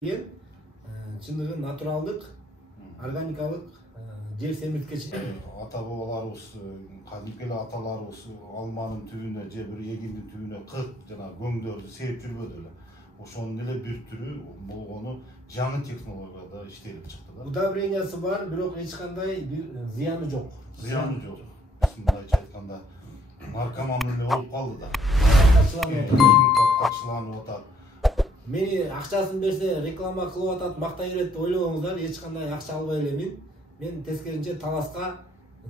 чындыгы натуралдык, органикалык жер семирткеч. Ата бабаларыбыз, кадимки эле аталарыбыз алманын түбүнө же бир эгиндин түбүнө кырк жана көңдөрдү серип жүрбөдү эле. Ошонун эле бир түрү болгону жаңы технологияда иштелип чыкты да. Удобрениясы бар, бирок эч кандай бир зыяны жок. Зыяны жок. Мындайча айтканда наркоман эле болуп калды да. Катчыланып атат. Мени акчасын берсе реклама кылып атат, мактай берет деп ойлобоңуздар, эч кандай акча албай элемин. Мен тескеринче таласка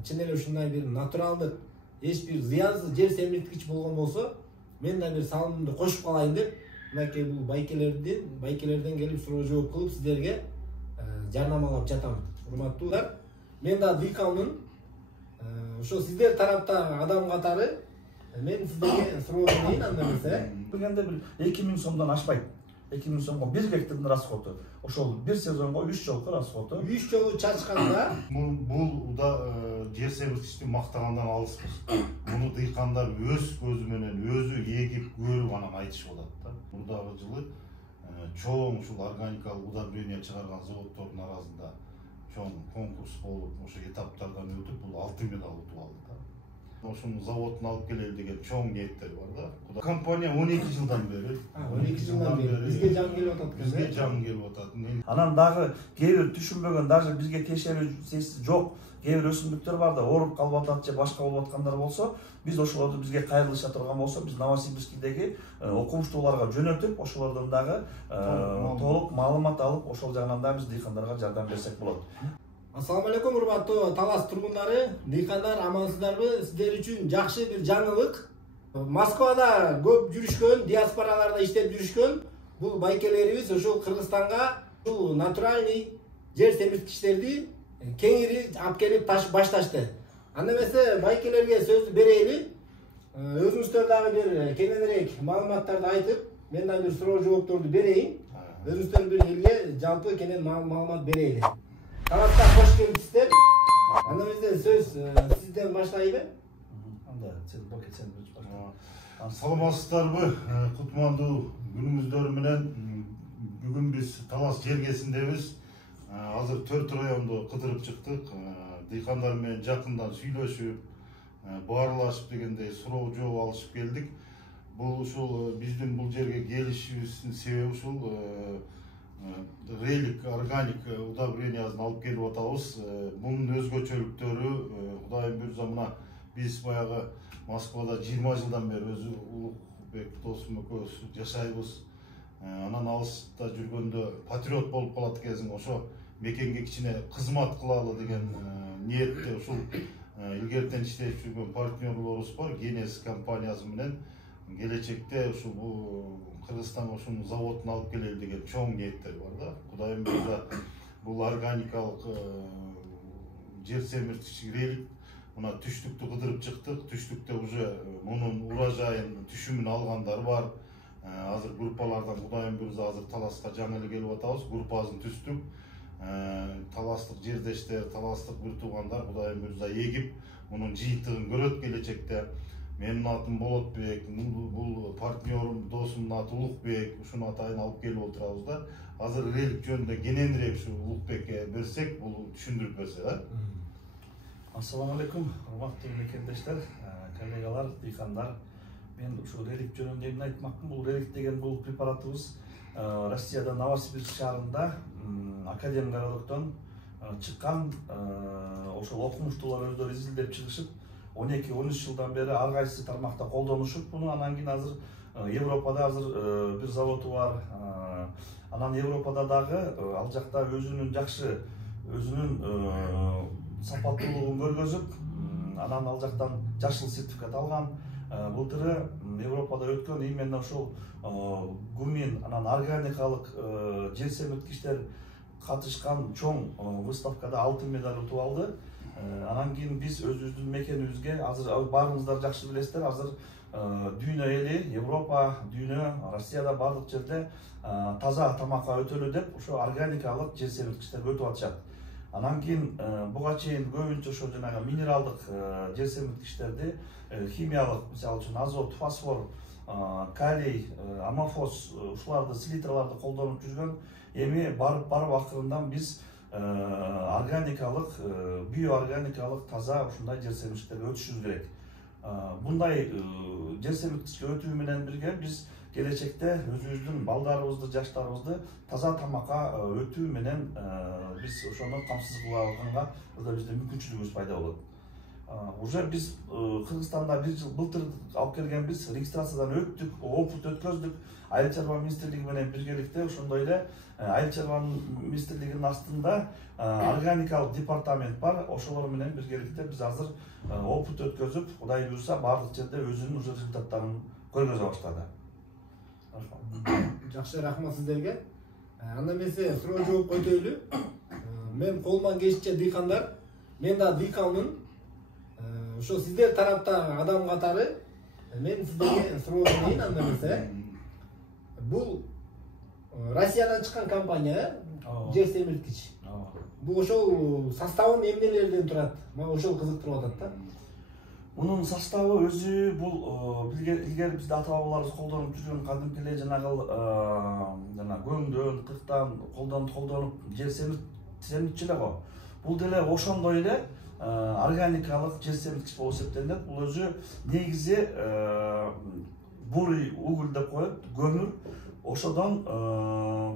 чын эле ушундай бир натуралдык, эч бир зыянсыз жер семирткич болгон болсо, мен да бир салымымды кошуп калайын деп, мынакей бул байкелерден келип суроо жооп кылып сиздерге жарнамалап жатам. Урматтуулар, мен да дыйканмын. Ошо сиздер тарапта адам катары мен сиздерге суроо берейин, анда эмесе. Бugende bir 2000 сомдон ашпайт. 2000 сомго 1 гектардын расходу. Ошол бир сезонго 3 жолку расходу. 3 жолу чачканда бул да жер семирткичти мактагандан алыспыз. Муну дыйкандар өз көзү менен өзү эгип көрүп анан айтышып атат да. Мурдагы жылы чоң ушул органикалык удобрение чыгарган заводдордун арасында чоң конкурс болуп, ошо этаптардан өтүп, бул алтын медаль утуп алды да. Ошону заводун алып келели деген чоң ниеттер бар да. Компания 12 жылдан бери. 12 жылдан бери бизге жан келип атат. Бизге жан келип атат. Анан дагы кээ бир түшүнбөгөн, даже бизге тиешелүү жок кээ бир өсүмдүктөр бар да, ооруп калып атат же башка болуп аткандар болсо, биз ошолорду бизге кайрылыша турган болсо, биз Новосибирскидеги окумуштууларга жөнөтүп, ошолордон дагы толук маалымат алып, ошол жагынан да биз дыйкандарга жардам берсек болот. Ассаламу алейкум, урматтуу Талас тургундары, дыйкандар, амансыздарбы? Сиздер үчүн жакшы бир жаңылык. Москвада көп жүрүшкөн, диаспораларда иштеп жүрүшкөн бул байкелерибиз ошол Кыргызстанга бул натуральный жер семирткичтерди кеңири алып келип башташты. Анда эмесе байкелерге сөздү берели. Өзүңүздөр дагы бир кененирээк маалыматтарды айтып, мен да бир суроо жоопторду берейин. Өзүңүздөр бир элге жалпы кенен маалымат берели. Таласка кош келипсиздер. Анда эмесе сөз сизден баштайлы. Анда сен бакет сен башла. Саламатсыздарбы? Кутмандуу күнүңүздөр менен бүгүн биз Талас жергесиндебиз. Азыр 4 районду кыдырып чыктык. Дыйкандар менен жакындан сүйлөшүп, баарлашып дегендей суроо жооп алышып келдик. Бул ушул биздин бул жерге келишибиздин себеби ушул релик органик удобрениясын алып келип атабыз. Бунун өзгөчөлүктөрү Кудайым буйрса мына биз баягы Москвада 20 жылдан бери өзү Улукбек досум экөөбүз жашайбыз. Анан алыста жүргөндө патриот болуп калат экенсиң, ошо мекенге кичине кызмат кылалы деген ниетте ушул илгертен иштеп жүргөн партнерлорубуз бар. Генес компаниясы менен келечекте ушул Кыргызстанга ушунун заводун алып келели деген чоң ниеттер бар да. Кудайым буйрса бул органикалык жер семирткич релик мына түштүктү кыдырып чыктык. Түштүктө уже мунун урожайын, түшүмүн алгандар бар. Азыр группалардан Кудайым буйрса азыр Таласка жаңы эле келип атабыз. Группасын түздүк. Таластык жердештер, таластык бир туугандар Кудайым буйрса эгип, мунун жыйынтыгын көрөт келечекте. Менин атым Болотбек, бул партнерым, досумдун аты Улукбек, ушунун атайын алып келип отурабыз да. Азыр релик жөнүндө кененирээк ушу Улукбекке берсек, бул түшүндүрүп берсе да. Ассаламу алейкум, урматтуу мекендештер, коллегалар, дыйкандар. Мен ушул релик жөнүндө эмне айтмакмын? Бул релик деген бул препаратыбыз Россияда Новосибирск шаарында Академгородоктон чыккан, ошол окумуштуулар өздөрү изилдеп чыгышып 12-13 жылдан бери ар кайсы тармакта колдонушуп, буну анан кийин азыр Европада азыр бир заводу бар. Анан Европада дагы ал жакта өзүнүн жакшы, өзүнүн сапаттуулугун көргөзүп, анан ал жактан жашыл сертификат алган. Былтыры Европада өткөн именно ошол гумин, анан органикалык жер семирткичтер катышкан чоң выставкада алтын медаль утуп алды. Анан кийин биз өзүбүздүн мекенибизге азыр баарыңыздар жакшы билесиздер, азыр дүйнө эли, Европа, дүйнө, Россияда бардык жерде таза тамакка өтөлү деп ошо органикалык жер семирткичтерге өтүп атышат. Анан кийин буга чейин көбүнчө ошо жанагы минералдык жер семирткичтерди химиялык, мисалы үчүн азот, фосфор калий, амофос ушуларды селитраларды колдонуп жүргөн. Эми барып акырындан биз органикалык, биоорганикалык таза ушундай жер семирткичтерге өтүшүбүз керек. Bunday жер семирткичке өтүү менен бирге биз келечекте өзүбүздүн балдарыбызды, жаштарыбызды таза тамакка өтүү менен биз ошону камсыз кыла алганга бизде мүмкүнчүлүгүбүз пайда болот. Уже биз Кыргызстанда бир жыл былтыр алып келгенбиз, регистрациядан өттүк, опыт өткөздүк. Айыл чарба министрлиги менен биргеликте ошондой эле Айыл чарба министрлигинин астында органикалык департамент бар. Ошолор менен биргеликте биз азыр опыт өткөзүп, Кудай буйруса бардык жерде өзүнүн уже результаттарын көргөзө баштады. Жакшы, рахмат сиздерге. Анда эмесе суроо жооп койдойлу. Мен колуман келишинче дыйкандар, мен да дыйканмын. Ошо сиздер тараптагы адам катары мен сиздерге суроо берейин. Анда эмесе бул Россиядан чыккан компания, жер семирткич. Бул ошол составы эмнелерден турат? Мага ошол кызыктырып атат да. Bunun составы өзү бул илгери бизде ата-бабаларыбыз колдонуп жүргөн кадимки эле жанагы көңдөн, кырктан колдонуп жер семиртчү эле го. Бул деле ошондой эле органикалык жер семирткич болуп эсептелинет. Бул өзү негизи бурый уголь деп коет, көмүр. Ошодон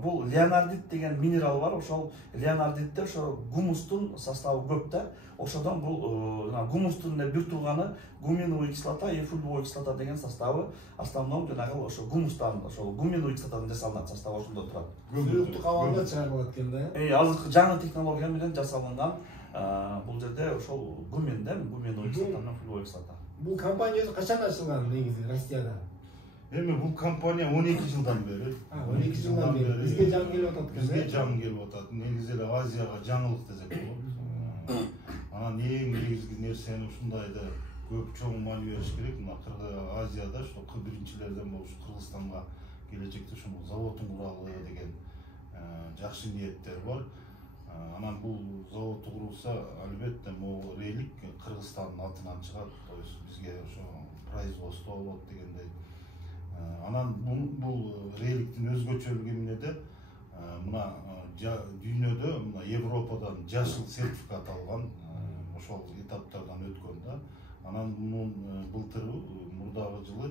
бул леонардит деген минерал бар. Ошол леонардитте ошо гумустун составы көп да. Ошодон бул гумустун бир тууганы гуминовый кислота, эфульвовый кислота деген составы основном жанагы ошо гумустан, ошол гуминовый кислотадан жасалынат составы ошондо турат. Суюктук абалда чыгарылат экен да. Азыркы жаңы технология менен жасалынган бул жерде ошол гуминден, гуминовый кислотадан эфульвовый кислота. Бул компания өзү качан ачылган негизи Россияда? Эми бул компания 12 жылдан бери. 12 жылдан бери. Бизге жаңы келип атат экен. Бизге жаңы келип атат. Негизи эле Азияга жаңылык десек болот. Анан эң негизги нерсени ушундайды көп чоң маани бериш керек. Мына Азияда ошо биринчилерден болуп Кыргызстанга келечекте ушул заводун куралы деген жакшы ниеттер бар. Анан бул заводду курулса, албетте могу рейлик Кыргызстандын атынан чыгат. То есть бизге ошо производство болот дегендей. Анан бул рейликтин өзгөчөлүгү эмнеде? Мына дүйнөдө мына Европадан жашыл сертификат алган, ошол этаптардан өткөн да. Анан мунун былтыры мурдагы жылы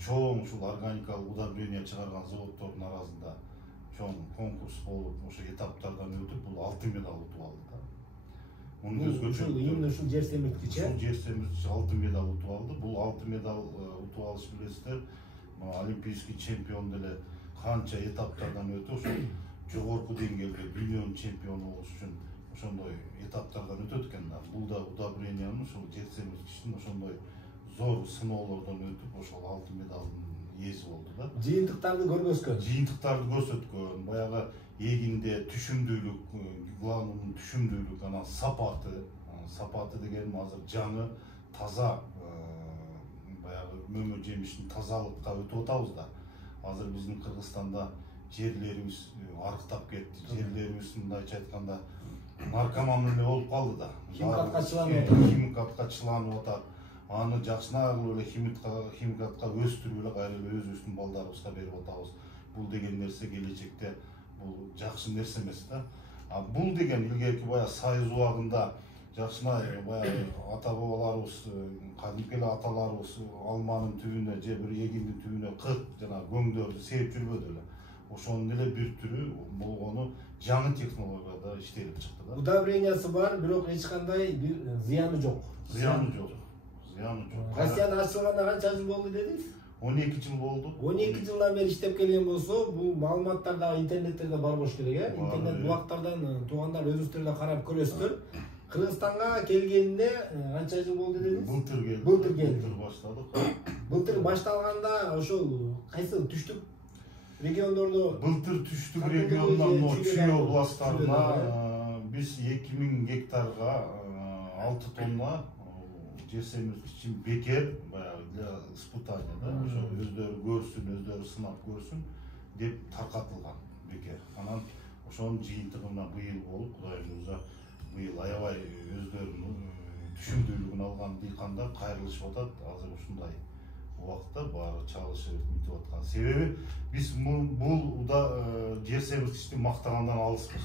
чоң ушул органикалык удобрение чыгарган заводдордун арасында чоң конкурс болуп, ошо этаптардан өтүп, бул алтын медаль утуп алды да. Мунун өзгөчөлүгү именно ушул жер семирткич, ушул жер семирткич алтын медаль утуп алды. Бул алтын медаль утуп алыш билесиздер, олимпийский чемпион деле канча этаптардан өтүп, ошол жогорку деңгээлде дүйнөнүн чемпиону болуш үчүн ошондой этаптардан өтөт экен да. Бул да удобрениянын ушул жер семирткичтин ошондой зор сыноолордон өтүп, ошол алтын медалдын ээси болду да. Жыйынтыктарды көргөзгөн. Жыйынтыктарды көрсөткөн, баягы эгинде түшүмдүүлүк, главный түшүмдүүлүк, анан сапаты деген азыр жаңы, таза баягы мөмө жемиштин тазалыкка өтүп атабыз да. Азыр биздин Кыргызстанда жерлерибиз арыктап кетти, жерлерибиз мындайча айтканда наркоман эле болуп калды да. Химикатка чыланып атат. Аны жакшына кылып эле химикатка өстүрүп эле кайра эле өзүбүздүн балдарыбызга берип атабыз. Бул деген нерсе келечекте бул жакшы нерсе эмес да. Бул деген илгерки баягы Союз убагында жакшына баягы ата-бабаларыбыз, кадимки эле аталарыбыз алманын түбүнө же бир эгиндин түбүнө 40 жана көңдөрдү сээп жүрбөдү эле. Ошонун эле бир түрү болгону жаңы технологияда иштелип чыкты да. Удобрениясы бар, бирок эч кандай бир зыяны жок. Зыяны жок. Россияда ачылганда канча жыл болду дедиңиз? 12 жыл болду. 12 жылдан бери иштеп келген болсо, бул маалыматтар да интернеттерде бар болуш керек, интернет булактардан туугандар өзүңүздөр да карап көрөсүздөр. Кыргызстанга келгенине канча жыл болду дедиңиз? Былтыр келди. Былтыр баштадык. Былтыр башталганда ошол кайсы түштүк региондордо? Былтыр түштүк регионунан Чүй областарына биз 2000 гектарга 6 тонна жер семирткичин бекер баягы для испытания да, ошо өздөрү көрсүн, өздөрү сынап көрсүн деп таркатылган бекер. Анан ошонун жыйынтыгы мына быйыл болуп, Кудай буйруса быйыл аябай өздөрүнүн түшүмдүүлүгүн алган дыйкандар кайрылышып атат. Азыр ушундай убакта баары чалышып мынтип аткан. Себеби биз бул жер семирткичти мактагандан алыспыз.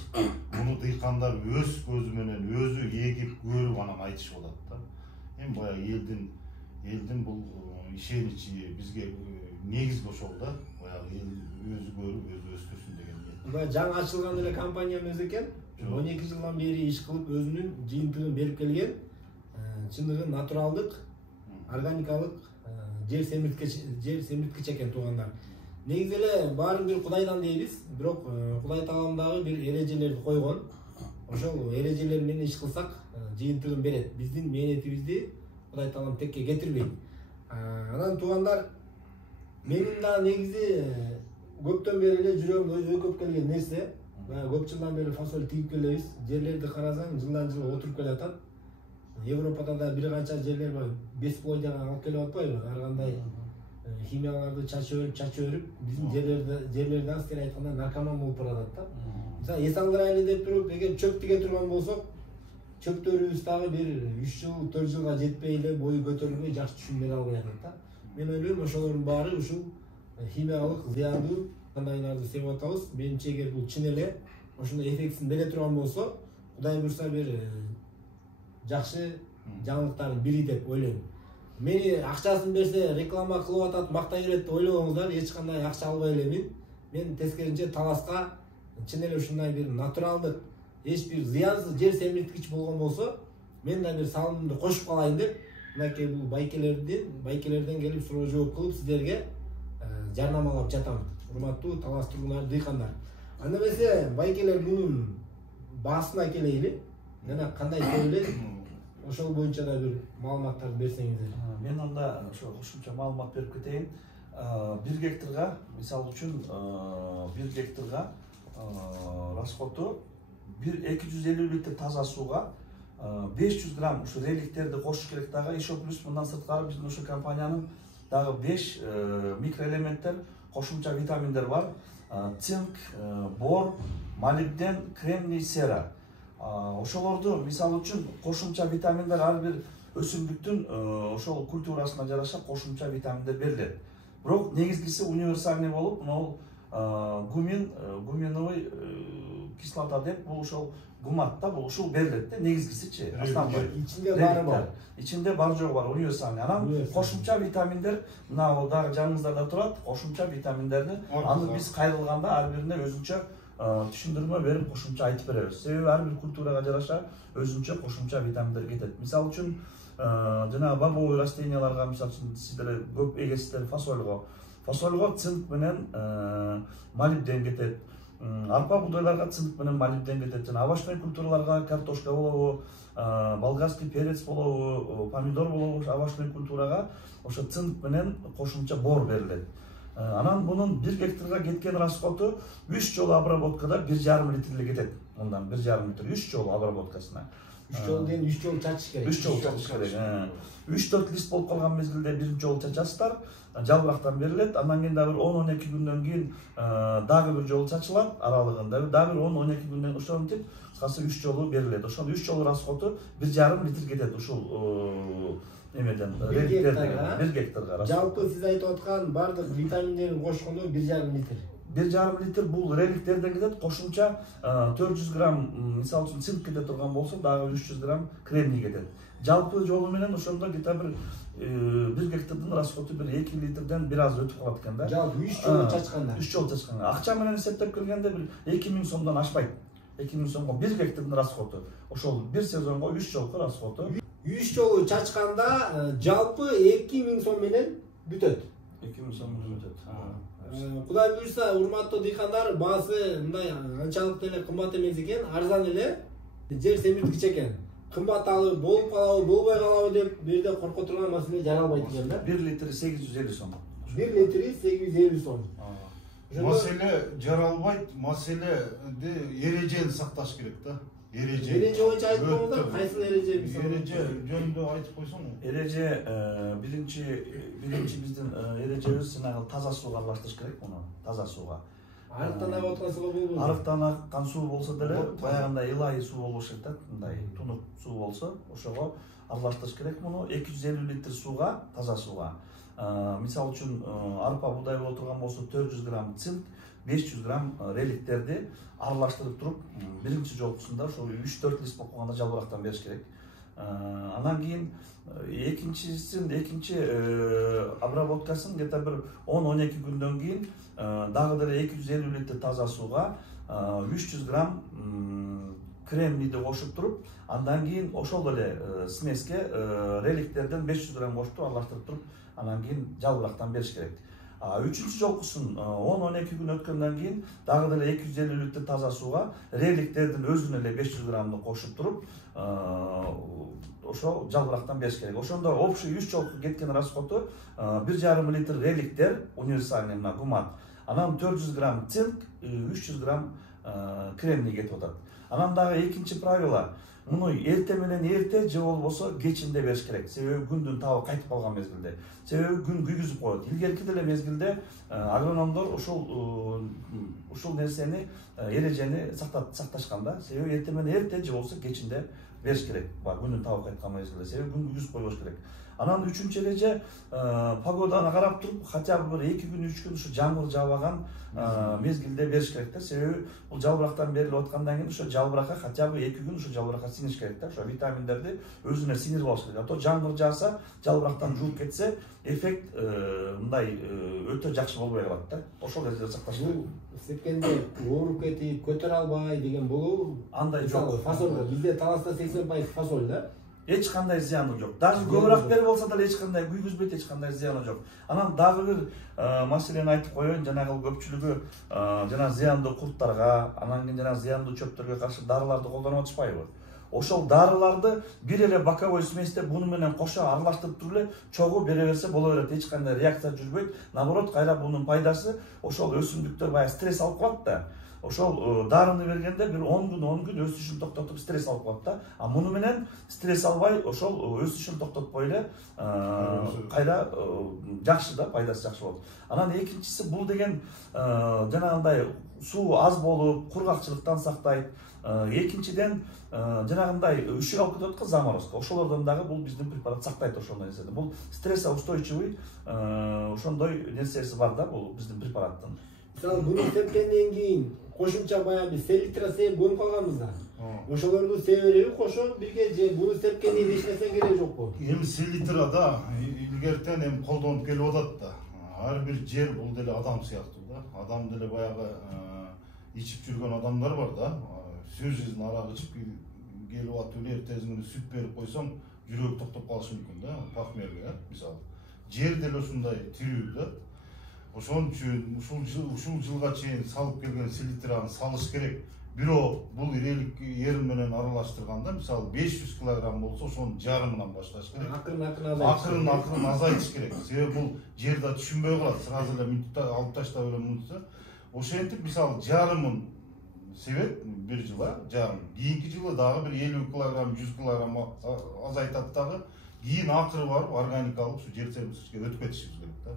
Муну дыйкандар өз көзү менен өзү эгип көрүп анан айтышып атат да. Эми баягы элдин бул ишеничи бизге негизги ошол да. Баягы эл өзү көрүп өзү өстүрсүн деген ниет. Мына жаңы ачылган эле компаниябыз экен. 12 жылдан бери иш кылып өзүнүн жыйынтыгын берип келген. Чындыгы натуралдык, органикалык жер семирткич экен туугандар. Негизи эле баарын бир Кудайдан дейбиз, бирок Кудай таалам дагы бир эрежелерди койгон. Ошол эрежелер менен иш кылсак жыйынтыгын берет. Биздин мээнетибизди Кудай таалам текке кетирбейт. Анан туугандар, менин да негизи көптөн бери эле жүрөгүмдө өйкөп келген нерсе. Көп жылдан бери фасоль тигип келебиз. Жерлерди карасаң, жылдан жылга отуруп келатат. Европада да бир канча жерлер бар. Бесплодияга алып келип атпайбы? Ар кандай химияларды чачып өрүп, биздин жерлерди астыра айтканда наркоман болуп баратат да. Мисалы эс алдырайлы деп туруп, эгер чөп тиге турган болсок, чөптөрүбүз дагы бир 3 жыл, 4 жылга жетпей эле бою көтөрүлбөй жакшы түшүм бере албай атат да. Мен ойлойм, ошолордун баары ушул химиялык зыяндуу кандайларды себеп атабыз. Менимче, эгер бул чын эле ошондой эффектин бере турган болсо, Кудай буйрса бир жакшы жаңылыктардын бири деп ойлойм. Мени акчасын берсе реклама кылып атат, мактай берет деп ойлобоңуздар, эч кандай акча албай элемин. Мен тескеринче Таласка чын эле ушундай бир натуралдык, эч бир зыянсыз жер семирткич болгон болсо, мен да бир салымымды кошуп калайын деп, мынакей бул байкелерден келип суроо жооп кылып сиздерге жарнамалап жатам. Урматтуу Талас тургундары, дыйкандар. Анда эмесе байкелер мунун баасын келейли. Жана кандай себелер, ошол боюнча да бир маалыматтарды берсеңиздер. Мен анда ошо кошумча маалымат берип кетейин. 1 гектарга, мисалы үчүн 1 гектарга расходу 250 литр таза сууга 500 грамм ушу реликтерди кошуш керек дагы. Еще плюс мындан сырткары биздин ошо компаниянын дагы 5 микроэлементтер, кошумча витаминдер бар. Цинк, бор, молибден, кремний, сера. Ошолорду мисалы үчүн кошумча витаминдер ар бир өсүмдүктүн ошол культурасына жараша кошумча витаминдер берилет. Бирок негизгиси универсальный болуп, могул гуминовый кислота деп, бул ошол гуматта бул ушул берилет да, негизгисичи. Основной. Ичинде баары бар. Ичинде бар жок бар, универсальный. Анан кошумча витаминдер, мына дагы жаныңыздарда турат, кошумча витаминдерди аны биз кайрылганда ар бирине өзүнчө түшүндүрмө берип кошумча айтып беребиз. Себеби ар бир культурага жараша өзүнчө кошумча витаминдер кетет. Мисалы үчүн жана бобовый растенияларга, мисалы үчүн сиздер көп эгесиздер фасольго цинк менен молибден кетет. Арпа будайларга цинк менен молибден кетет. Жана овощной культураларга картошка болобу, болгарский перец болобу, помидор болобу, овощной культурага ошо цинк менен кошумча бор берилет. Анан бунун 1 гектарга кеткен расходу 3 жолу обработкада 1,5 литрле кетет. Мындан 1,5 литр 3 жолу обработкасына. 3 жолу деген 3 жолу чачыш керек. 3 жолу чачыш керек. 3-4 лист болуп калган мезгилде биринчи жолу чачасыздар. Жалбырактан берилет. Андан кийин дагы бир 10-12 күндөн кийин дагы бир жолу чачылат. Аралыгында дагы бир 10-12 күндөн ошентип кыскасы 3 жолу берилет. Ошол 3 жолу расходу 1,5 литр кетет ушул эмеден 1 гектарга. Жалпы сиз айтып аткан бардык витаминдерин кошкондо 1,5 литр. 1,5 литр бул реликтерден кетет. Кошумча 400 грамм мисалы үчүн цинк кете турган болсо, дагы 300 грамм кремний кетет. Жалпы жолу менен ошондо где-то бир 1 гектардын расходу бир 2 литрден бир аз өтүп калат экен да. Жалпы 3 жолу чачканда. 3 жолу чачканда. Акча менен эсептеп келгенде бир 2000 сомдон ашпайт. 2000 сомго 1 гектардын расходу. Ошол бир сезонго 3 жолку расходу. 3 жолу чачканда жалпы 2000 сом менен бүтөт. 2000 сом менен бүтөт. Кудай буйрса, урматтуу дыйкандар, баасы мындай анчалык деле кымбат эмес экен, арзан эле жер семирткич экен. Кымбат алып болуп калабы, болбой калабы деп бул жерде корко турган маселе жаралбайт экен да. 1 литри 850 сом. 1 литри 850 сом. Маселе жаралбайт, маселеди эрежени сакташ керек да. Эреже боюнча айтып коңуздар, кайсы эреже мисалы? Эреже жөнүндө айтып койсоң. Эреже биринчи биздин эрежебиз жанагы таза сууга аралаштырыш керек муну, таза сууга. Арыктан агып аткан суу болбойбу? Арыктан аккан суу болсо деле, баягындай ылайы суу болбош керек да, мындай тунук суу болсо, ошого аралаштырыш керек муну 250 литр сууга, таза сууга. Мисалы үчүн арпа буудай боло турган болсо 400 грамм цинк, 500 грамм реликтерди аралаштырып туруп, биринчи жолкусунда ошо 3-4 лист болуп калганда жалбырактан бериш керек. Анан кийин экинчи обработкасын где-то бир 10-12 күндөн кийин дагы деле 250 литр таза сууга 300 грамм кремнийди кошуп туруп, андан кийин ошол эле смеске реликтерден 500 грамм кошуп аралаштырып туруп, анан кийин жалбырактан бериш керек. Үчүнчү жолкусун 10-12 күн өткөндөн кийин дагы деле 250 литр таза сууга реликтердин өзүнө эле 500 граммды кошуп туруп, ошо жалбырактан бериш керек. Ошондо общий 3 жолку кеткен расходу 1,5 литр реликтер универсальный мына гумат, анан 400 грамм цинк, 300 грамм кремний кетип атат. Анан дагы экинчи правило, муну эрте менен эрте же болбосо кечинде бериш керек. Себеби күндүн табы кайтып калган мезгилде. Себеби күн күйгүзүп коет. Илгерки деле мезгилде агрономдор ушул нерсени, эрежени сакташкан да. Себеби эрте менен эрте же болбосо кечинде бериш керек. Күндүн табы кайткан мезгилде. Себеби күн күйгүзүп койбош керек. Анан үчүнчү эреже, погоданы карап туруп, хотя бы бир 2 күн 3 күн ушу жамгыр жаабаган мезгилде бериш керек да. Себеби бул жалбырактан берилип аткандан кийин ошо жалбыракка хотя бы 2 күн ошо жалбыракка сиңиш керек да. Ошо витаминдерди өзүнө сиңирип алыш керек. То жамгыр жааса, жалбырактан жууп кетсе, эффект мындай өтө жакшы болбой калат да. Ошол жерде сакташ керек. Бул сепкенде ооруп кетип, көтөрө албай деген болобу? Андай жок. Фасоль бизде Таласта 80% фасоль да. Эч кандай зыяны жок. Даже көбүрөөк берип болсо да эч кандай күйгүзбөйт, эч кандай зыяны жок. Анан дагы бир маселени айтып коеюн, жанагы көпчүлүгү жана зыяндуу курттарга, анан кийин жана зыяндуу чөптөргө каршы дарыларды колдонуп атышпайбы? Ошол дарыларды бир эле боковой сместе буну менен кошо аралаштырып туруп эле чогуу бере берсе боло берет. Эч кандай реакция жүрбөйт. Наоборот, кайра бунун пайдасы ошол өсүмдүктөр баягы стресс алып калат да. Ошол дарыны бергенде бир 10 күн өсүшүн токтотуп стресс алып калат да. А муну менен стресс албай ошол өсүшүн токтотпой эле кайра жакшы да, пайдасы жакшы болот. Анан экинчиси, бул деген жанагындай суу аз болуп, кургакчылыктан сактайт. Экинчиден жанагындай үшүк алып кетип аткан заморозка. Ошолордон дагы бул биздин препарат сактайт ошондой нерседен. Бул стрессоустойчивый ошондой нерсеси бар да, бул биздин препараттын. Мисалы, буну сепкенден кийин кошумча баягы селитра сеп көмүп калганбыз да. Ошолорду себеби кошо бирге же буну сепкенде эч нерсе кереги жокпу? Эми селитра да илгертен эми колдонуп келип атат да. Ар бир жер бул деле адам сыяктуу да. Адам деле баягы ичип жүргөн адамдар бар да. Сөзсүз арак ичип келип атып эле эртесин күнү сүт берип койсоң, жүрөк токтоп калышы мүмкүн да. Похмелье, мисалы. Жер деле ушундай тирүү да. Ошон үчүн ушул жылга чейин салып келген селитраны салыш керек. Бирок бул ирелик ерин менен аралаштырганда, мисалы 500 кг болсо, ошонун жарымынан башташ керек. Акырын азайтыш керек. Себеби бул жерде түшүнбөй калат. Сразу эле мүнөттө алып таштап эле мынтса, ошентип мисалы жарымын себет бир жылга жарым. Кийинки жылы дагы бир 50 кг, 100 кг азайтат дагы. Кийин акыры барып органикалык ушу жер себушке өтүп кетишибиз керек да.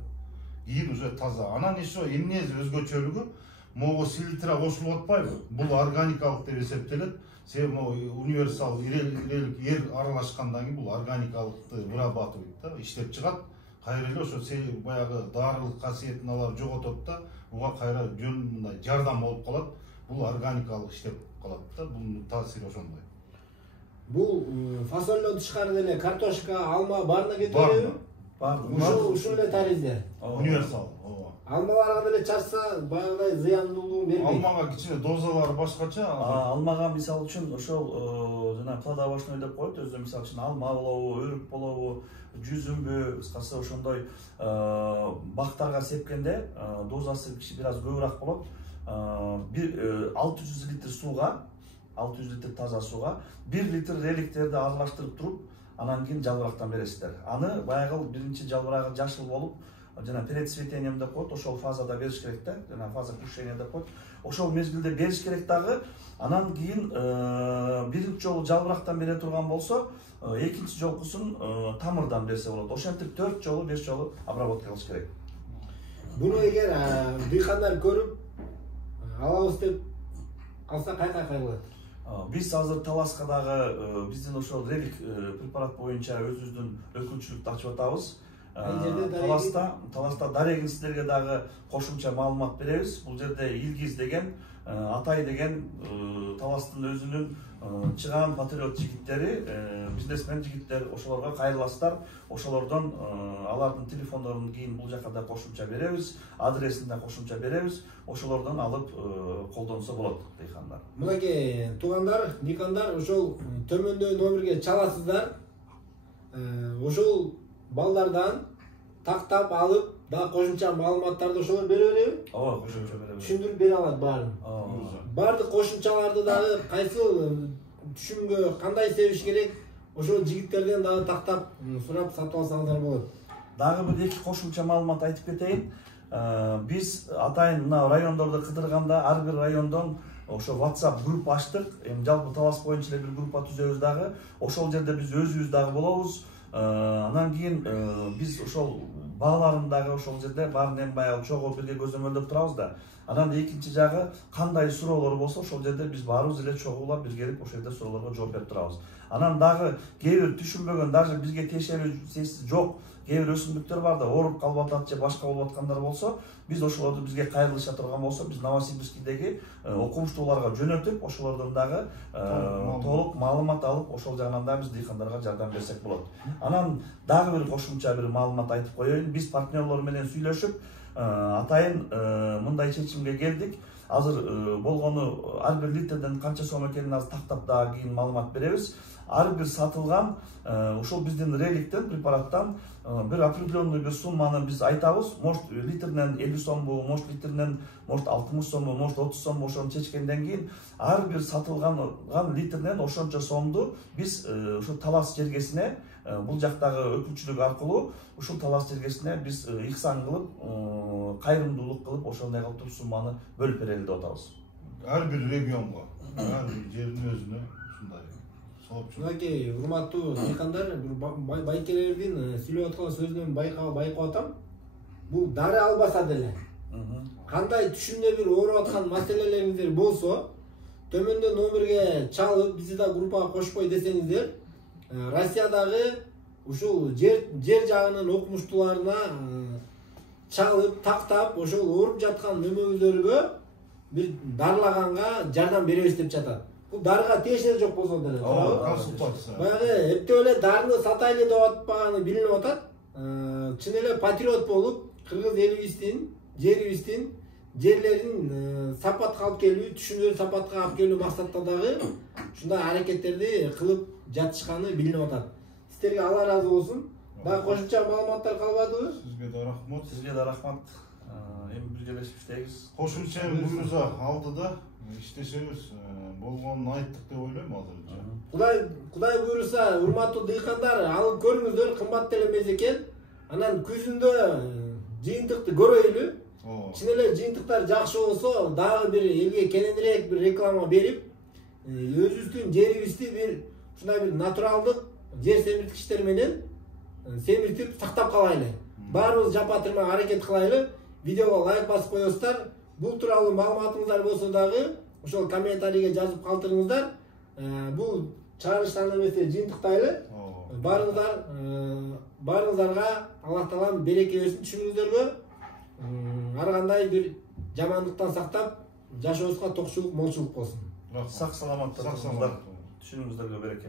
Кийин уже таза. Анан еще эмнеси өзгөчөлүгү, могу селитра кошулуп атпайбы? Бул органикалык деп эсептелет. Себеби универсал ирелик ер аралашкандан кийин бул органикалыкты вырабатывайт да, иштеп чыгат. Кайра эле ошо баягы дарылык касиетин алар жоготот да, буга кайра жөн мындай жардам болуп калат. Бул органикалык иштеп калат да, бунун таасири ошондой. Бул фасолдон тышкары деле картошка, алма баарына кетип береби? Бар. Ушул эле таризде. Универсал. Алмаларга деле чачса баягыдай зыяндуулугун бербейт. Алмага кичине дозалары башкача. Алмага мисалы үчүн ошол жана плодовочной деп коет, өзү мисалы үчүн алма болобу, өрүк болобу, жүзүмбү, кыскасы ошондой бактарга сепкенде дозасы бир аз көбүрөөк болот. 600 литр сууга, 600 литр таза сууга 1 литр реликтерди аралаштырып туруп, анан кийин жалбырактан бересиздер. Аны баягы биринчи жалбырагы жашыл болуп, жана перед цветением деп коет, ошол фазада бериш керек да, жана фаза кушения деп коет. Ошол мезгилде бериш керек дагы. Анан кийин биринчи жолу жалбырактан бере турган болсо, экинчи жолкусун тамырдан берсе болот. Ошентип 4 жолу, 5 жолу обработка кылыш керек. Буну эгер дыйкандар көрүп алабыз деп калса кайка болот? Биз азыр Таласкадагы биздин ошол релик препарат боюнча өзүбүздүн өкүлчүлүктү ачып атабыз. Таласта дарегин сиздерге дагы кошумча маалымат беребиз. Бул жерде Илгиз деген, Атай деген Таластын өзүнүн чыгаан патриот жигиттери, бизнесмен жигиттер, ошолорго кайрыласыздар. Ошолордон алардын телефондорун кийин бул жака да кошумча беребиз, адресин да кошумча беребиз. Ошолордон алып колдонсо болот, дыйкандар. Мынакей туугандар, дыйкандар, ошол төмөндө номерге чаласыздар. Ошол балдардан тактап алып, да кошумча маалыматтарды ошолор бере береби? Ооба, кошумча беребиз. Түшүндүрүп бере алат баарын. Бардык кошумчаларды дагы кайсыл түшүмгө кандай себиш керек, ошол жигиттерден дагы тактап сурап сатып алсаңыздар болот. Дагы бир эки кошумча маалымат айтып кетейин. Биз атайын мына райондорду кыдырганда ар бир райондон ошо WhatsApp группа ачтык. Эми жалпы Талас боюнча эле бир группа түзөбүз дагы. Ошол жерде биз өзүбүз дагы болобуз. Анан кийин биз ошол бааларын дагы ошол жерде баарын эми баягы чогуу бирге көзөмөлдөп турабыз да. Анан экинчи жагы кандай суроолор болсо ошол жерде биз баарыбыз эле чогуулап биргелип ошол жерде суроолорго жооп берип турабыз. Анан дагы кээ бир түшүнбөгөн, даже бизге тиешеси жок кээ бир өсүмдүктөр бар да, ооруп калып атат же башка болуп аткандар болсо, биз ошолорду бизге кайрылыша турган болсо, биз Новосибирскидеги окумуштууларга жөнөтүп, ошолордон дагы толук маалымат алып, ошол жагынан да биз дыйкандарга жардам берсек болот. Анан дагы бир кошумча бир маалымат айтып коеюн. Биз партнерлор менен сүйлөшүп, атайын мындай чечимге келдик. Азыр болгону ар бир литрден канча сом экенин азыр тактап дагы кийин маалымат беребиз. Ар бир сатылган ушул биздин реликтен, препараттан bir определенный bir сумманы biz айтабыз. Может литринен 50 сомбу, может литринен, может 60 сомбу, может 30 сомбу ошону чечкенден кийин ар бир сатылган литринен ошончо сомду biz ушул Талас жергесине бул жактагы өкүлчүлүк аркылуу ушул Талас жергесине biz ихсан кылып, кайрымдуулук кылып ошондой кылып сумманы бөлүп берели деп атабыз. Ар бир регионго, ар бир жердин өзүнө ушундай. Мынакей урматтуу дыйкандар, байкелердин сүйлөп аткан сөзүнөн байкап атам. Бул дары албаса деле кандай түшүмдө бир ооруп аткан маселелериңиздер болсо, төмөндө номерге чалып, бизди да группага кошпой десеңиздер, Россиядагы ушул жер жагынын окумуштууларына чалып, тактап, ошол ооруп жаткан өмөңүздөргө бир дарылаганга жардам беребиз деп жатат. Бул дарыга тиешеси жок болсо деле. Баягы эптеп эле дарыны сатайлы деп атпаганы билинип атат. Чын эле патриот болуп, кыргыз элибиздин, жерибиздин жерлерин сапатка алып келүү, түшүмдөрдү сапатка алып келүү максатта дагы ушундай аракеттерди кылып жатышканы билинип атат. Сиздерге Алла ыраазы болсун. Дагы кошумча маалыматтар калбадыбы? Сизге да рахмат. Сизге да рахмат. Эми биргелешип иштейбиз. Кошумча буйруза алдыда иштешебиз. Болгонун айттык деп ойлойм азыр. Кудай буйруса, урматтуу дыйкандар, алып көрүңүздөр, кымбат деле эмес экен. Анан күзүндө жыйынтыкты көрөйлү. Чын эле жыйынтыктар жакшы болсо, дагы бир элге кененирээк бир реклама берип, өзүбүздүн жерибизди бир ушундай бир натуралдык жер семирткичтер менен семиртип сактап калайлы. Баарыбыз жапа-тырмак аракет кылайлы. Видеого лайк басып коесуздар. Бул тууралуу маалыматыңыздар болсо дагы ошол комментарийге жазып калтырыңыздар. Бул чыгарылыштан эмесе жыйынтыктайлы. Баарыңыздарга Аллах таалам береке берсин түшүмүңүздөргө. Ар кандай бир жамандыктан сактап, жашообузга токчулук, молчулук болсун. Сак саламатта болуңуздар. Түшүмүңүздөргө береке.